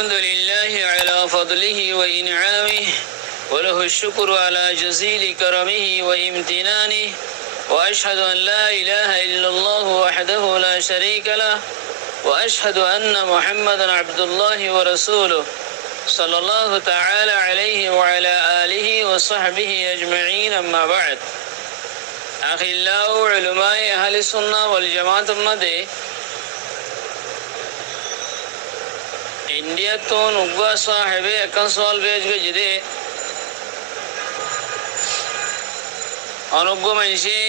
الحمد لله على فضله وإنعامه وله الشكر على جزيل كرمه وامتنانه وأشهد أن لا إله إلا الله وحده لا شريك له وأشهد أن محمدا عبد الله ورسوله صلى الله تعالى عليه وعلى آله وصحبه أجمعين أما بعد أخلاء علماء أهل السنة والجماعة المدى India तो नुग्गा साहिबे एकन सवाल भेज गए जिदे अनुग्गो मंशी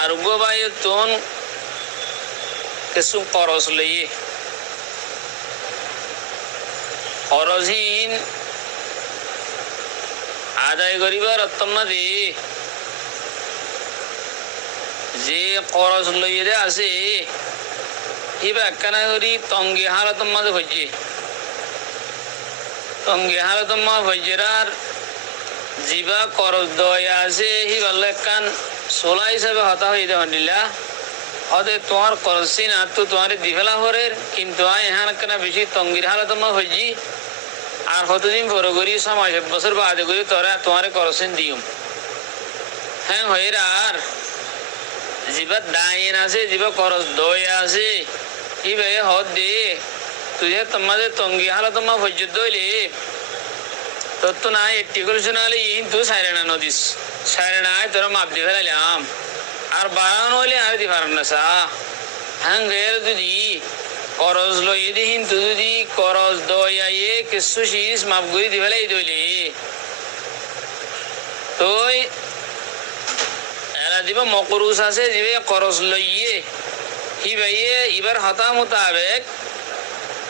आरुग्गो बाय तोन किसु करस लिए करजीन आदाय गरीबार तम्मदे जे करस लिए दे आसे हिबा कना गरी तंगे हालत मद भजे तंगे हालत मा भजरार जीवा करज दया আছে হি বলে কান 16 হিসাবে হতা হইতে হন্ডিলা হদে তোমার করছিন আর তো তোমার দিফেলা হরের কিন্তু আই এহান কেনা বেশি তঙ্গির হালত মা হজি আর কতদিন পর গরি সমাজ বছর বাদে গরি তোরা তোমার করছিন দিউম হ্যাঁ হইরা আর জীবা দাইন আছে জীবা করজ দয়া আছে হি বে হদে तुझे तम्मादे तंगी हालत मा भज्य दोले तो ना एट्टिकुलशनाले यीन तू सायरेना नदीस सायरेना आय तोरा माप दिफाले आम आर बारानोले आर दिफारनसा हंगेर तुदी करज लो यदि हिन तुदी करज दोया ये किसुशीस माप गुरी दिफाले दोले तोय एला दिबा मकरूस আছে जिबे करज लइए हि भाइये इबार हता मुताबिक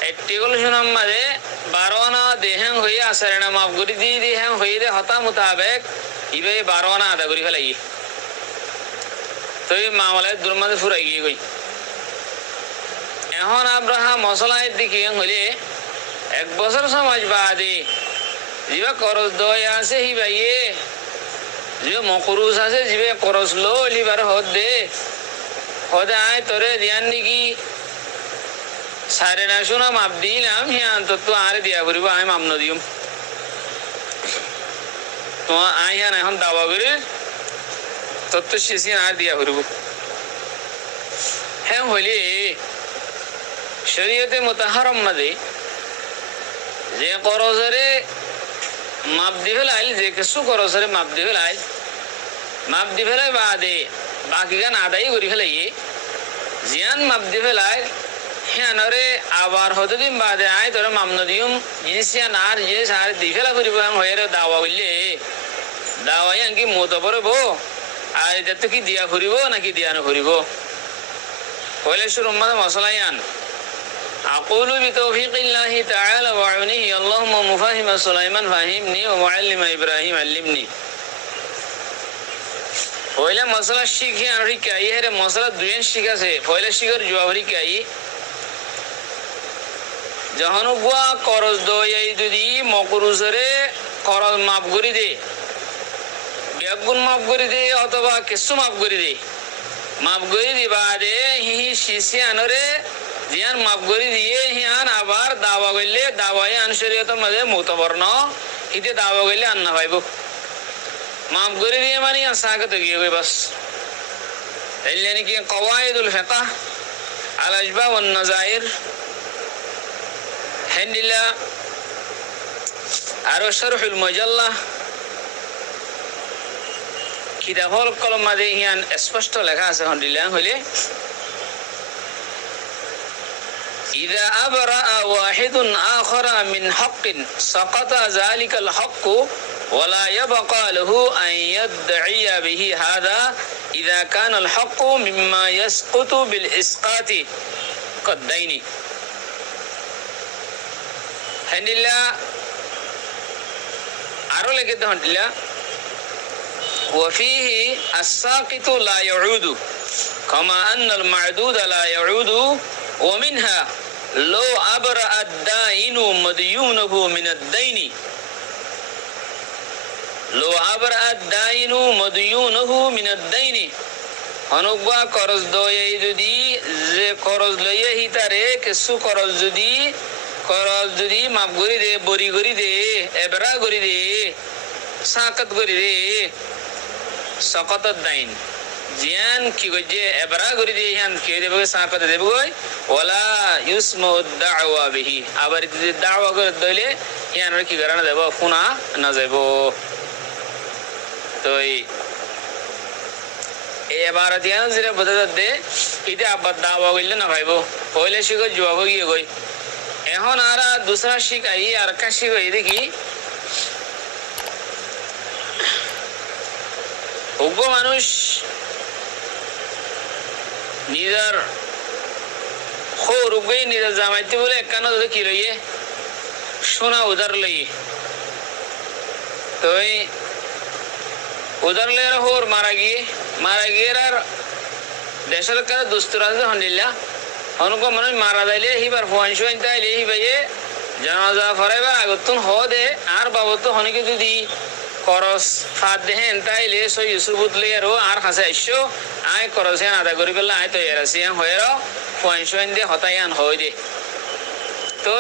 एट्टिकुलशन मदे बारवाना देहं होई आसरणा माफ गुरी दी देहं होई दे हता मुताबिक इबे बारवाना आदा गुरी फलाई तो ये मामला दुर्मद फुराई गई এখন আমরা মশলায় দিকে হলে এক বছর সমাজ বাদে জিবা করজ দয়া আছে হি ভাইয়ে যে মকরুস আছে জিবে করজ লো লিবার হদ দে হদে আয় তোরে ধ্যান নিকি सारे ना सुना माप दिलाम हियान तो आरे दिया करिबो आय माप न दियम तो आय हियान এখন দাওয়া করে তো শেষে আর দিয়া করিবো হ্যাঁ হইলে শরীয়তে মুতাহারম মধ্যে যে করজরে মাপ দিবেলাই যে কিছু করজরে মাপ দিবেলাই মাপ দিবেলাই বাদে বাকি গান আদায় করি ফেলাই জিয়ান মাপ দিবেলাই হ্যানরে আবার হতদিন বাদে আয় তোরা মামনা দিউম জিনিসিয়া নার জিনিস আর দিফেলা করিব হয়ে দাওয়া হইলে দাওয়াই আনকি মতো পড়ব আর এটা তো কি দিয়া করিব নাকি দিয়া না করিব কইলে শুরু মানে মশলায়ান أقول بتوفيق الله تعالى وعونه اللهم مفهم سليمان فهمني ومعلم إبراهيم علمني পয়লা মশলা শিখি আর শিখাই এর মশলা দুইন শিখাছে পয়লা শিখার জবাব শিখাই যখন গুয়া করজ দয়াই যদি মকরুজরে করজ মাপ করে দে বেগুন মাপ করে দে অথবা কিছু মাপ করে দে মাপ করে দিবা দে হি শিশি আনরে জিয়ান মাপ করে দিয়ে হিয়ান আবার দাওয়া করলে দাওয়াই আনশরিয়ত মধ্যে মুতবর্ণ হিতে দাওয়া করলে আন্না পাইব মাপ করে দিয়ে মানে সাকাত গিয়ে গই বাস তাইলে নাকি কওয়াইদুল ফিকহ আল আজবা ওয়ান নাজাইর هندلا আরো শরহুল মুজাল্লাহ কিতাবুল কলম মধ্যে হিয়ান স্পষ্ট লেখা আছে হন্দিলা হইলে إذا أبرأ واحد آخر من حق سقط ذلك الحق ولا يبقى له أن يدعي به هذا إذا كان الحق مما يسقط بالإسقاط كالدين هندلا আরো লিখিত হন্দিলা وفيه الساقط لا يعود كما أن المعدود لا يعود ومنها لو أبرأ الدائن مديونه من الدين لو أبرأ الدائن مديونه من الدين অনুগা করজ দয়ে যদি যে করজ লইয়ে হিতারে কিছু করজ যদি খরচ যদি মাফ করে দে, বরি করে দে, এবরা করে দে, সাকাত করে দে, সকতত দাইন জিয়ান কি গজে এবরা করে দে, ইয়ান কি দেব সাকাত দেব গই ওয়ালা ইউসমু দাওয়া বিহি। আবার যদি দাওয়া করে দইলে ইয়ান কি করা না দেব, ফুনা না যাব। তো এবার ইয়ান যেটা বোঝা যাচ্ছে ইতে আবার দাওয়া করলে না ভাইব হইলে শিখো জবাব গিয়ে গই। এখন আর দুসরা শিখাই আর কা শিখাই দেখি অজ্ঞ মানুষ নিজের রোগে নিজের জামাইতে বলে একখানা কি লইয়ে সোনা উদার লইয়ে। তো উদার লইয়ার হোর মারা গিয়ে আর দেশের কাছে দুস্তর আছে আলহামদুলিল্লাহ অনেক মানুষ মারা যাইলে হিবার ফোয়ান শোয়ান তাইলে হি ভাইয়ে জানাজা ফরাইবার আগতুন হ দে আর বাবত হনিকে যদি করস ফাঁদ দেহেন তাইলে সই সুবুত লইয়ারও আর হাসে আইসো আয় করস হেন আদা করি পেলে আয় তৈরি আছি হয়ে ফোয়ান শোয়ান দে হতাই আন হয় দে। তো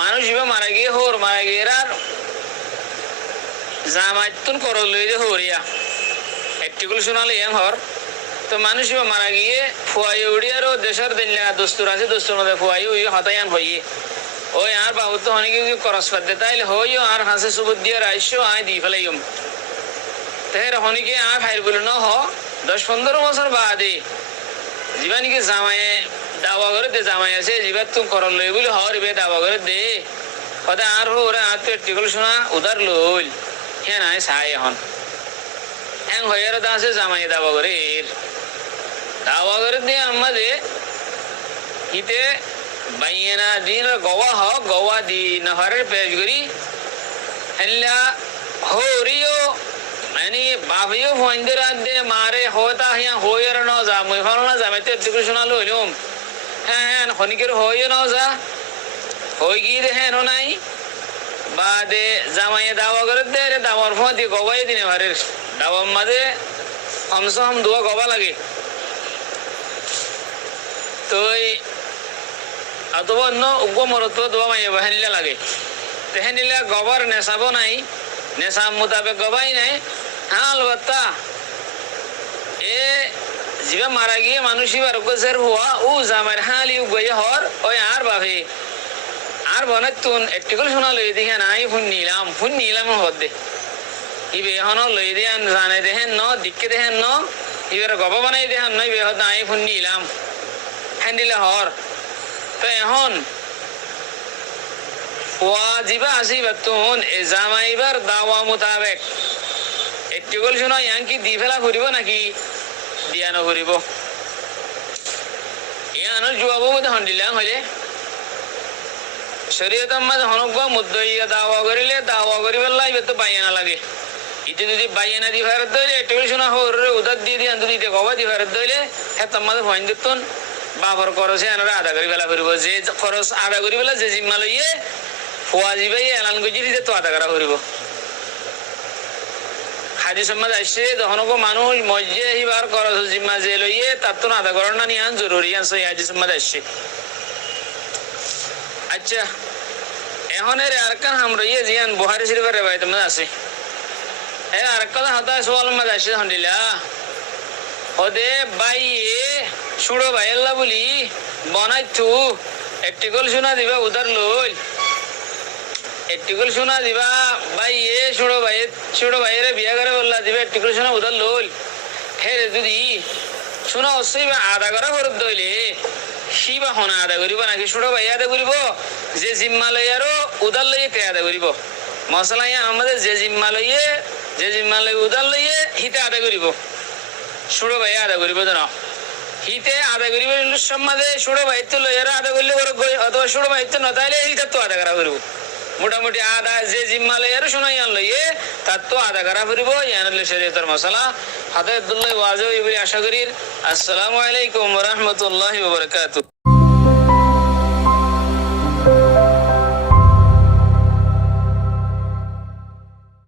মানুষ ইবা মারা গিয়ে হোর মারা গিয়ে আর জামাইতুন কর লই দে হরিয়া একটিগুলো শোনালে ইয়াং হর। তো মানুষ মারা গিয়ে ফুয়াই উড়িয়ারও দেশের দিল্লা দস্তুর আছে দস্তুর মধ্যে ফুয়াই উই হতায়ান হইয়ে ওই আর বাবু তো অনেকে করস পাতে তাইলে হইও আর হাসে সুবুদ দিয়ে আইসো আয় দি ফেলাইম তেহের হনিকে আর ফাইল বলে ন হ 10-15 বছর বাদে জীবানিকে জামাইয়ে দাওয়া করে দে জামাই আছে জীবার তুমি করল লই বলে হরিবে দাওয়া করে দে হতে আর হো ওরা আর তো একটিগুলো শোনা উদার লইল হ্যাঁ নাই সাই এখন হ্যাং হয়ে আছে জামাই দাওয়া করে দিয়ে আমাদের ইতে বাইনা দিন গোয়া হ গোয়া দি নহরের পেশ করি হেল্লা হরিও মানে বাবিও ফন্দের দে মারে হতা হিয়া হইর ন যা মুই ভালো না জামাইতে একটু শোনালো হইলুম হ্যাঁ খনিকের হইও ন যা হই গিয়ে দে হ্যাঁ নাই বাদে জামাইয়ে দাওয়া করে দে রে দাওয়ার ফোন দিয়ে গোয়াই দিনে ভারের দাওয়ার মাঝে কমসে কম দুয়া গবা লাগে। তো অথবা অন্য উগ্র মরত্ব দোয়া মাইয়া হেনিলা লাগে তো হেনিলা গবার নেশাবো নাই নেশাব মোতাবেক গবাই নাই। হ্যাঁ আলবাত্তা এ জিবা মারা গিয়ে মানুষ এবার গোসের হওয়া ও জামাইর হালি উগয়ে হর ওই আর ভাবে আর বনে তুন একটিগুলো শোনা লই দেখে নাই ফোন নিলাম হদ্দে ইবে এখন লই দিয়ে জানাই দেখেন ন দিকে দেখেন ন এবার গবা বানাই দেখেন নই বে হদ নাই ফোন নিলাম হ্যান্ডিলে হর। তো এখন ওয়াজিবা আসিবা তুন এ জামাইবার দাওয়া মোতাবেক একটিগুলো শোনা ইয়াঙ্কি দি ফেলা ঘুরিব নাকি দিয়ানো ঘুরিব ইয়ানো জুয়াবো বোধ হন্ডিলাম হইলে শরীয়ত আম্মাদ হনক মুদ্দইয়া দাওয়া করিলে দাওয়া করিবার লাগবে তো বাইয়ানা লাগে ইতে যদি বাইয়ানা দি ফেরত দইলে একটিগুলো শোনা হোর উদার দিয়ে দিয়ে আনতে দিতে গবা দি ফেরত দইলে হ্যাঁ তোমাদের ফাইন দিতুন বাবার খরচে আনারা আদা করি বেলা করিব যে খরচ আদা করি বেলা যে জিম্মা লইয়ে ফুয়াজিবাই এলান গুজি তো আদা করা করিব। হাদিস সমাজ আসছে যখন মানুষ মসজিদে আহিবার খরচ জিম্মা যে লইয়ে তার তো আদা করার না নিয়ান জরুরি আছে হাদিস সমাজ আসছে। আচ্ছা এখন এর আরকান হাম রইয়ে জিয়ান বুখারী শরীফের রিওয়ায়াত মধ্যে আছে এ আরকান হতা সোয়াল মধ্যে আসছে আলহামদুলিল্লাহ ওদে বাইয়ে সুড়ো ভাই আল্লাহ বলি বনাই থু একটি গোল শোনা দিবা উদার লইল একটি গোল শোনা দিবা বাইয়ে ছোড়ো ভাইয়ের বিয়া করে বললা দিবা একটি গোল শোনা উদার লইল হেরে যদি শোনা অবশ্যই আদা করা ফরত দইলে শিবা হনা আদা করিব নাকি ছোট ভাই আদা করিব যে জিম্মা লইয়ারও উদার লইয়ে কে আদা করিব মশলা আমাদের যে জিম্মা লইয়ে উদার লইয়ে হিতে আদা করিব ছোট ভাই আদা করিব জানো হিতে আদা করিব সমাজে ছোট ভাইত্ব লইয়ারা আদা করলে অথবা ছোট ভাইত্ব নতাইলে হিতে তো আদা করা করিব মোটামুটি আদা যে জিম্মা লইয়ারও শোনাইয়ান লইয়ে তার তো আদা করা করিব ইয়ানলে শরীয়তের মশলা হাদায়াতুল্লাহ ওয়াজে বলে আশা করি। আসসালামু আলাইকুম ওয়া রাহমাতুল্লাহি ওয়া বারাকাতুহু।